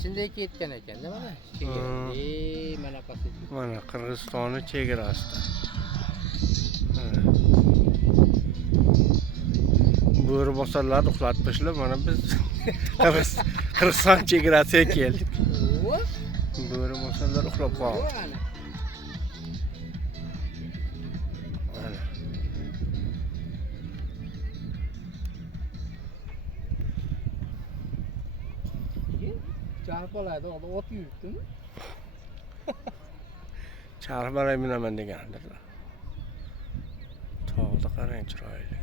Shunday ketgan ekan-da mana. Chegara. Mana qasi. Mana Qirg'izistonning chegarasida. Bo'ri bosarlarni uxlatibsizlar, mana biz Qirg'iziston chegarasiga keldik. Bo'ri bosarlar uxlab qoldi. Mana. Charxbalarda ot yuribdimi? Charxbalay minaman degandirlar. Tog'da qarang chiroyli.